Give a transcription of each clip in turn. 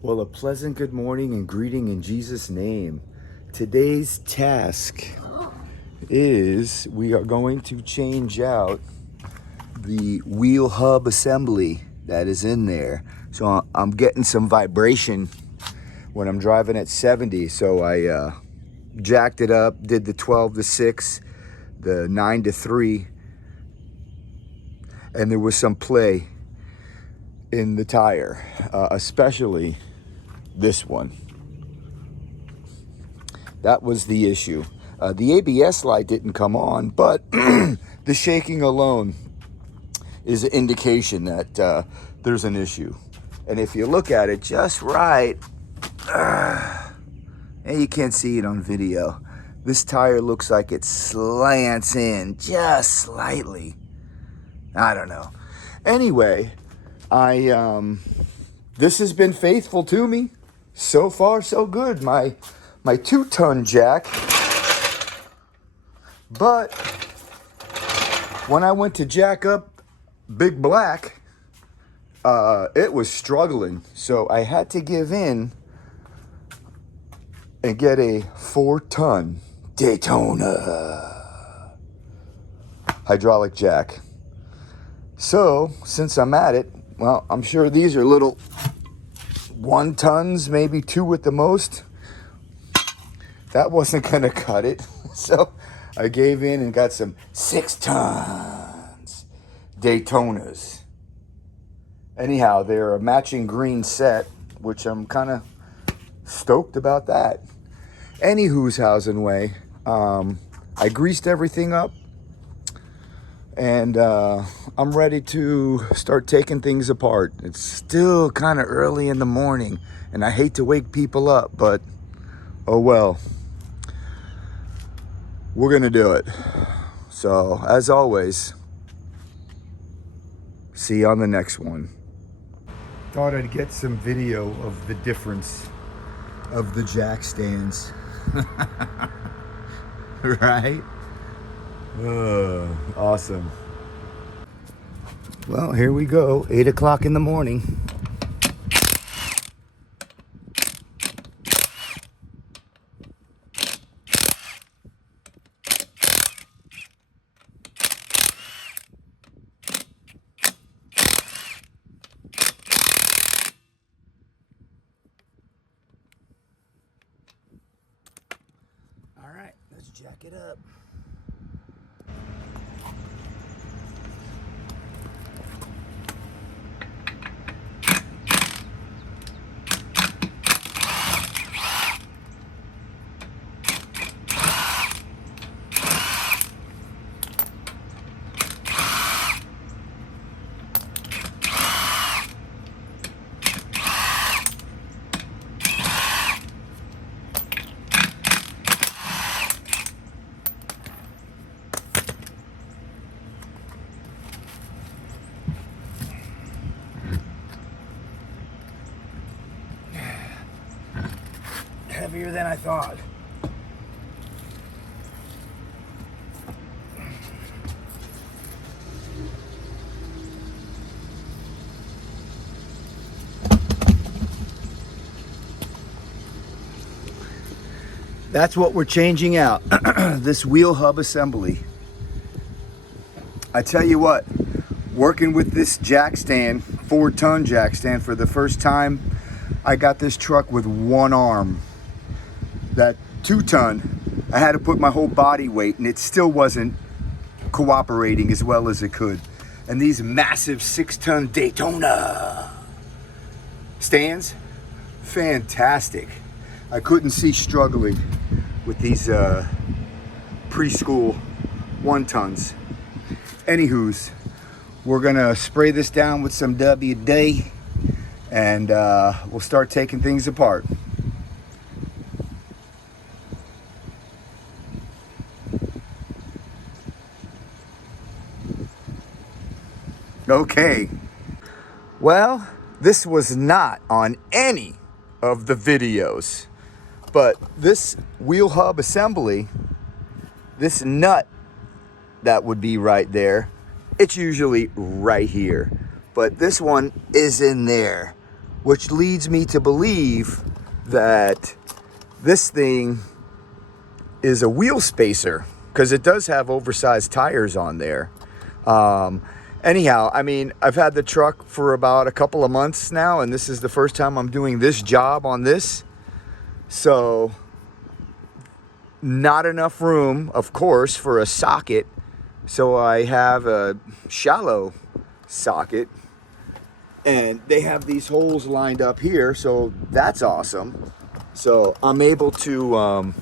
Well, a pleasant good morning and greeting in Jesus' name. Today's task is we are going to change out the wheel hub assembly that is in there. So I'm getting some vibration when I'm driving at 70. So I jacked it up, did the 12 to 6, the 9 to 3, and there was some play in the tire, especially this one. That was the issue. The ABS light didn't come on, but the shaking alone is an indication that there's an issue. And if you look at it just right, and you can't see it on video, this tire looks like it slants in just slightly. I don't know. Anyway, this has been faithful to me. So far, so good. My 2-ton jack. But when I went to jack up Big Black, it was struggling. So I had to give in and get a 4-ton Daytona hydraulic jack. So since I'm at it, well, I'm sure these are little 1 tons, maybe 2 at the most. That wasn't gonna cut it. So I gave in and got some 6 tons Daytonas. Anyhow, they're a matching green set, which I'm kind of stoked about that. Anywho's housing way, I greased everything up, and I'm ready to start taking things apart. It's still kind of early in the morning, and I hate to wake people up, but oh well. We're gonna do it. So, as always, see you on the next one. Thought I'd get some video of the difference of the jack stands. Right? Awesome. Well, here we go, 8 o'clock in the morning. All right, let's jack it up. Heavier than I thought. That's what we're changing out. This wheel hub assembly. I tell you what, working with this jack stand, 4-ton jack stand, for the first time, I got this truck with 1 arm. That 2-ton, I had to put my whole body weight, and it still wasn't cooperating as well as it could. And these massive 6-ton Daytona stands, fantastic. I couldn't see struggling with these preschool 1-tons. Anywho's, we're gonna spray this down with some WD, and we'll start taking things apart. Okay, well, this was not on any of the videos, but this wheel hub assembly, this nut that would be right there, it's usually right here, but this one is in there. which leads me to believe that this thing is a wheel spacer, because it does have oversized tires on there. Anyhow, I mean, I've had the truck for about a couple of months now, and this is the first time I'm doing this job on this. So, not enough room, of course, for a socket. So I have a shallow socket, and they have these holes lined up here, so that's awesome. So I'm able to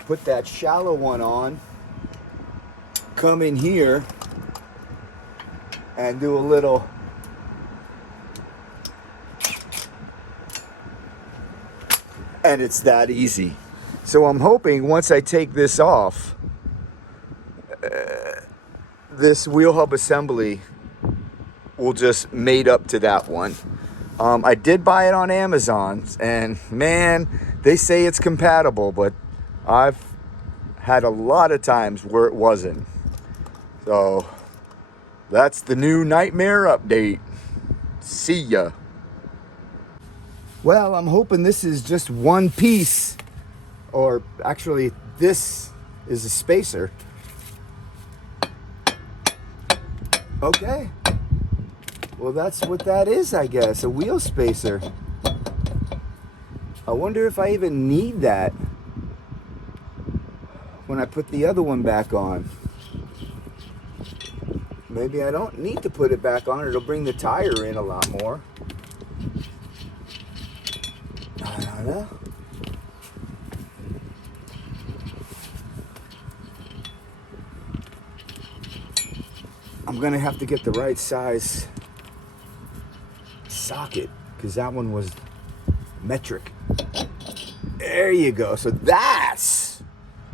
put that shallow one on, come in here, and do a little and it's that easy. So I'm hoping once I take this off, this wheel hub assembly will just mate up to that one. I did buy it on Amazon, and man, they say it's compatible, but I've had a lot of times where it wasn't. So that's the new nightmare update. See ya. Well, I'm hoping this is just one piece, or actually this is a spacer. Okay. Well, that's what that is, I guess, a wheel spacer. I wonder if I even need that when I put the other one back on. Maybe I don't need to put it back on. It'll bring the tire in a lot more. I don't know. I'm gonna have to get the right size socket, because that one was metric. There you go. So that's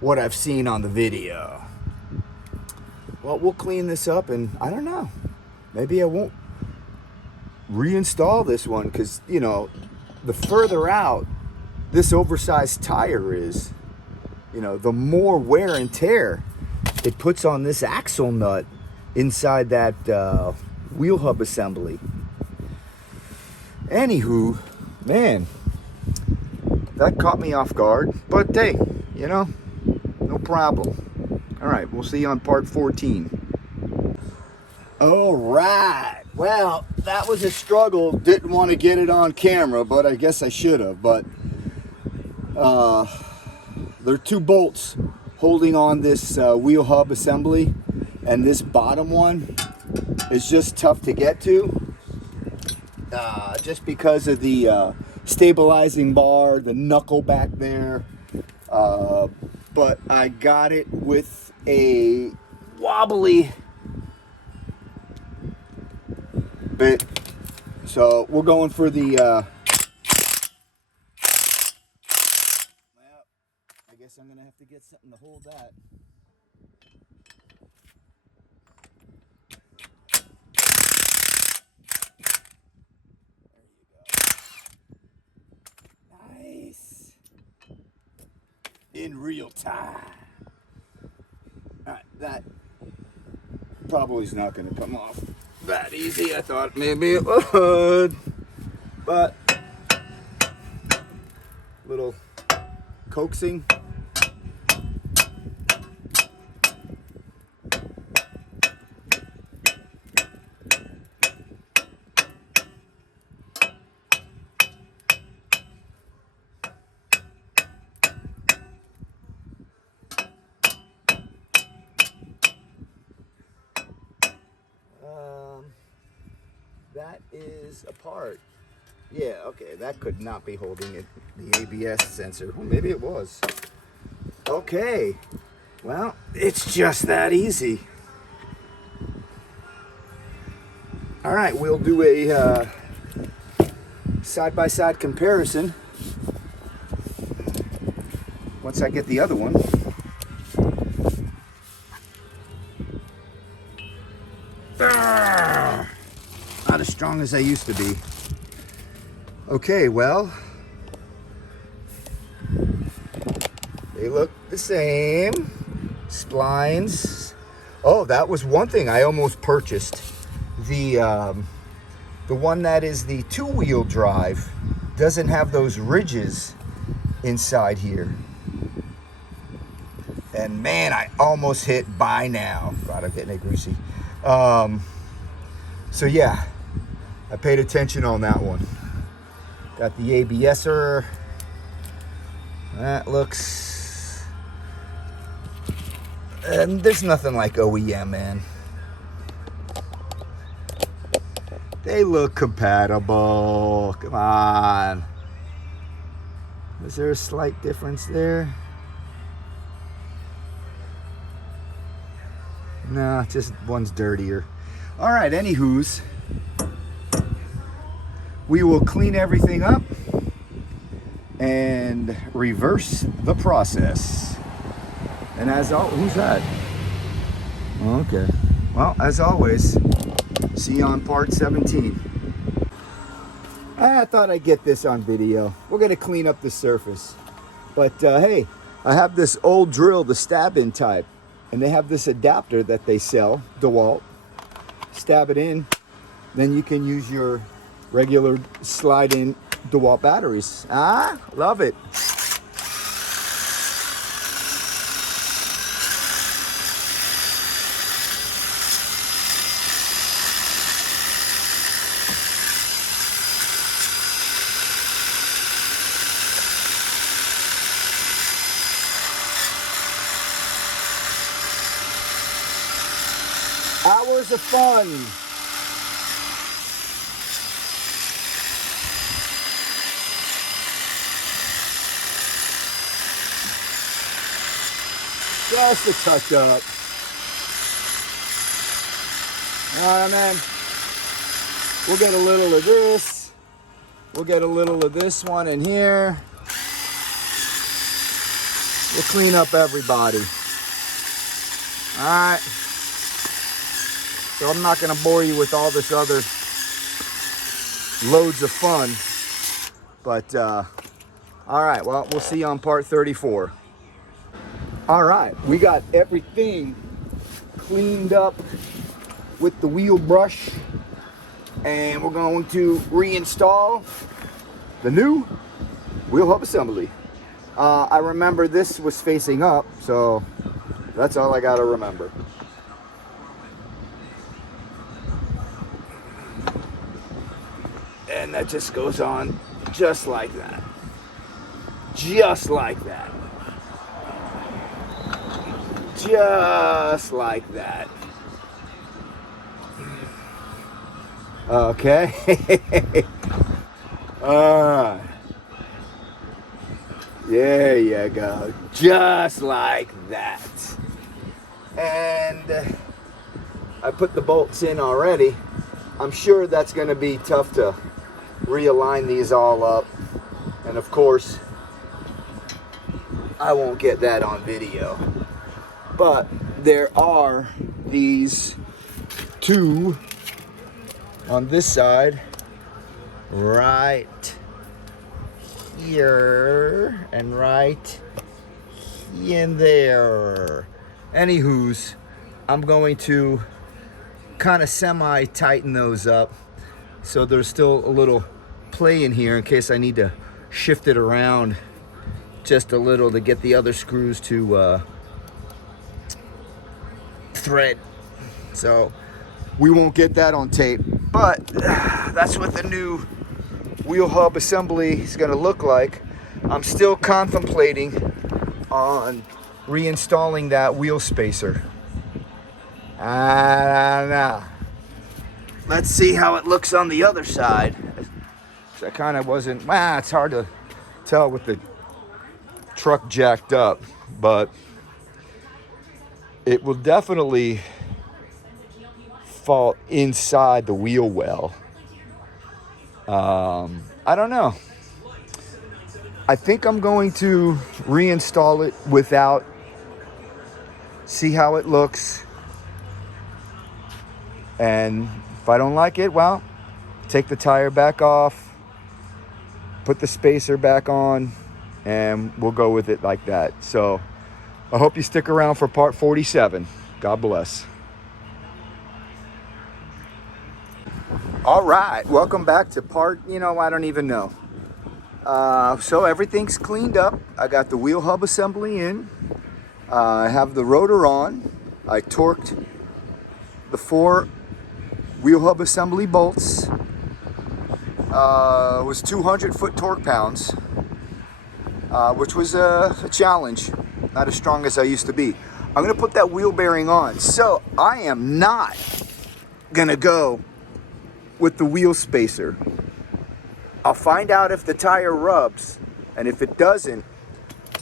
what I've seen on the video. Well, we'll clean this up, and I don't know, maybe I won't reinstall this one, because, you know, the further out this oversized tire is, you know, the more wear and tear it puts on this axle nut inside that wheel hub assembly. Anywho, man, that caught me off guard, but hey, you know, no problem. All right, we'll see you on part 14. All right, well, that was a struggle. Didn't want to get it on camera, but I guess I should have. But there are two bolts holding on this wheel hub assembly, and this bottom one is just tough to get to. Just because of the stabilizing bar, the knuckle back there. But I got it with a wobbly bit. So we're going for the, well, I guess I'm going to have to get something to hold that. In real time. Alright, that probably is not going to come off that easy. I thought maybe it would, but little coaxing. That is apart. Yeah, okay, that could not be holding it, the ABS sensor. Well, maybe it was. Okay, well, it's just that easy. All right, we'll do a side-by-side comparison once I get the other one. Not as strong as I used to be. Okay, well, they look the same. Splines. Oh, that was one thing I almost purchased. The The one that is the two-wheel drive doesn't have those ridges inside here. And man, I almost hit buy now. God, I'm getting it greasy. So yeah, I paid attention on that one. Got the ABSer. That looks, and there's nothing like OEM, man. They look compatible. Come on. Is there a slight difference there? No, just one's dirtier. All right, anywho's, we will clean everything up and reverse the process. And as always, who's that? Okay. Well, as always, see you on part 17. I thought I'd get this on video. We're gonna clean up the surface. But hey, I have this old drill, the stab-in type, and they have this adapter that they sell, DeWalt. Stab it in, then you can use your regular slide-in DeWalt batteries. Ah, love it. Hours of fun. Just a touch up. All right, man. We'll get a little of this. We'll get a little of this one in here. We'll clean up everybody. All right. So I'm not going to bore you with all this other loads of fun. But, all right. Well, we'll see you on part 34. All right, we got everything cleaned up with the wheel brush, and we're going to reinstall the new wheel hub assembly. I remember this was facing up, so that's all I gotta remember. And that just goes on just like that. Just like that. Just like that. Okay. There you go. Just like that. And I put the bolts in already. I'm sure that's going to be tough to realign these all up. And of course, I won't get that on video. But there are these two on this side right here and right in there. Anywho's, I'm going to kind of semi-tighten those up so there's still a little play in here in case I need to shift it around just a little to get the other screws to thread. So we won't get that on tape, but that's what the new wheel hub assembly is going to look like. I'm still contemplating on reinstalling that wheel spacer. I don't know. Let's see how it looks on the other side. I kind of wasn't, it's hard to tell with the truck jacked up, but it will definitely fall inside the wheel well. I don't know. I think I'm going to reinstall it without, see how it looks. And if I don't like it, well, take the tire back off, put the spacer back on, and we'll go with it like that. So I hope you stick around for part 47. God bless. All right, welcome back to part, I don't even know. So everything's cleaned up. I got the wheel hub assembly in. I have the rotor on. I torqued the 4 wheel hub assembly bolts. It was 200 foot torque pounds, which was a challenge. Not as strong as I used to be. I'm gonna put that wheel bearing on. So I am not gonna go with the wheel spacer. I'll find out if the tire rubs, and if it doesn't,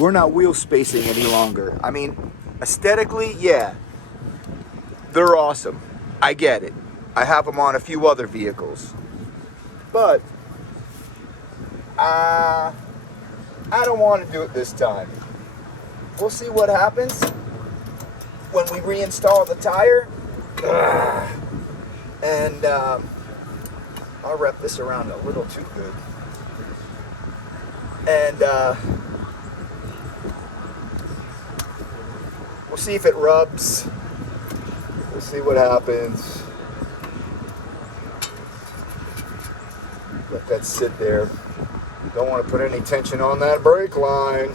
we're not wheel spacing any longer. I mean, aesthetically, yeah, they're awesome. I get it. I have them on a few other vehicles. But I don't want to do it this time. We'll see what happens when we reinstall the tire. And I'll wrap this around a little too good. And we'll see if it rubs. We'll see what happens. Let that sit there. Don't want to put any tension on that brake line.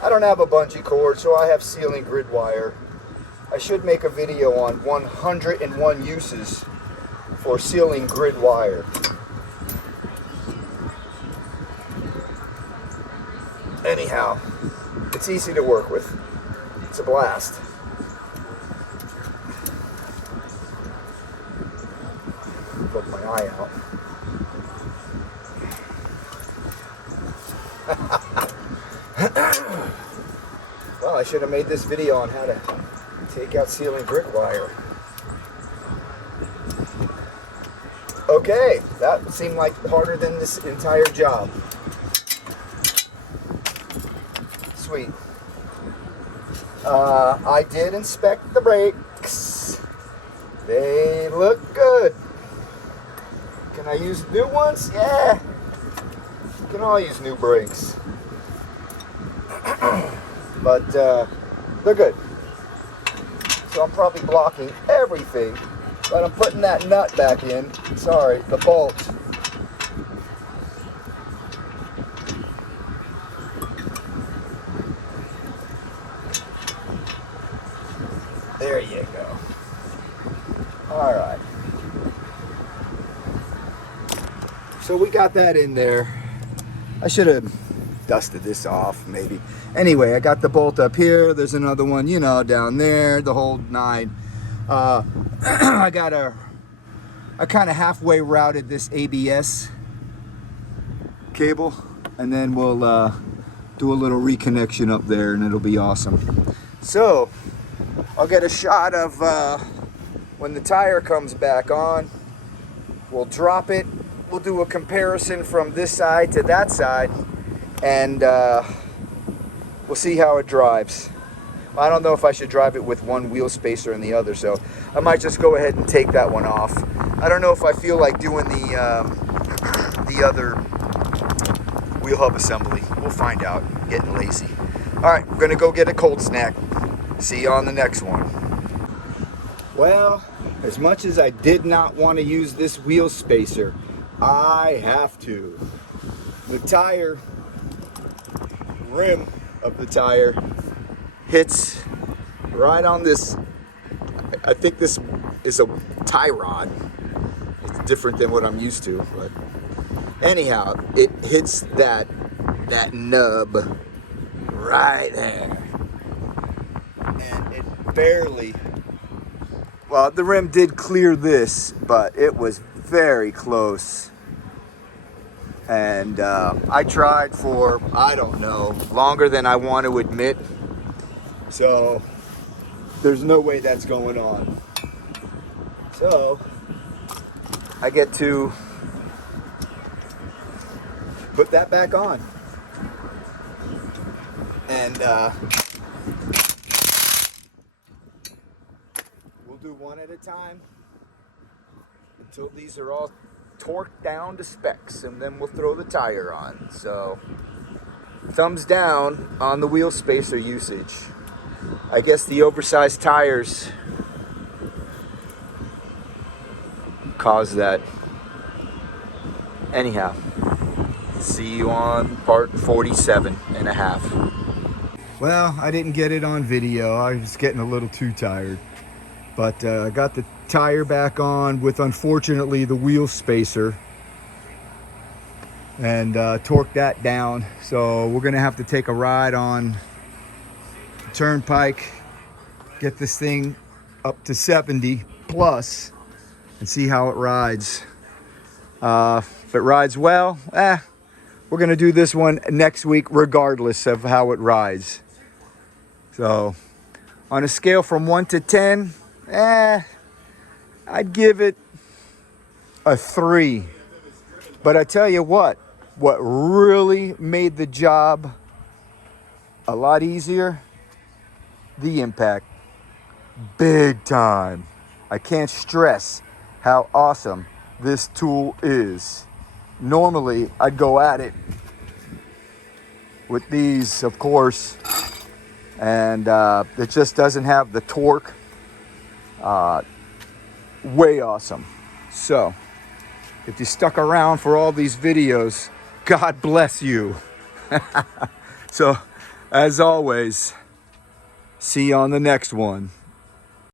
I don't have a bungee cord, so I have sealing grid wire. I should make a video on 101 uses for sealing grid wire. Anyhow, it's easy to work with. It's a blast. Poke my eye out. Well, I should have made this video on how to take out sealing grid wire. Okay, that seemed like harder than this entire job. Sweet. I did inspect the brakes. They look good. Can I use new ones? Yeah. You can all use new brakes. But they're good. So I'm probably blocking everything, but I'm putting that nut back in. Sorry, the bolt. There you go. All right. So we got that in there. I should have dusted this off maybe. Anyway, I got the bolt up here. There's another one, down there, the whole 9. I kind of halfway routed this ABS cable, and then we'll do a little reconnection up there, and it'll be awesome. So I'll get a shot of when the tire comes back on. We'll drop it. We'll do a comparison from this side to that side, and we'll see how it drives. I don't know if I should drive it with one wheel spacer and the other, so I might just go ahead and take that one off. I don't know if I feel like doing the other wheel hub assembly. We'll find out. Getting lazy. All right, we're gonna go get a cold snack. See you on the next one. Well, as much as I did not want to use this wheel spacer, I have to. The tire rim of the tire hits right on this. I think this is a tie rod. It's different than what I'm used to, but anyhow, it hits that nub right there, and it barely. Well, the rim did clear this, but it was very close. And I tried for, I don't know, longer than I want to admit. So there's no way that's going on. So I get to put that back on. And we'll do one at a time until these are all torqued down to specs, and then we'll throw the tire on. So thumbs down on the wheel spacer usage. I guess the oversized tires caused that. Anyhow, see you on part 47 and a half. Well, I didn't get it on video. I was getting a little too tired. But I got the tire back on with, unfortunately, the wheel spacer. And torqued that down. So we're gonna have to take a ride on the turnpike, get this thing up to 70 plus, and see how it rides. If it rides well, we're gonna do this one next week regardless of how it rides. So on a scale from 1 to 10, I'd give it a 3. But I tell you what really made the job a lot easier, the impact. Big time. I can't stress how awesome this tool is. Normally, I'd go at it with these, of course, and it just doesn't have the torque. Way awesome. So, if you stuck around for all these videos, God bless you. So, as always, see you on the next one.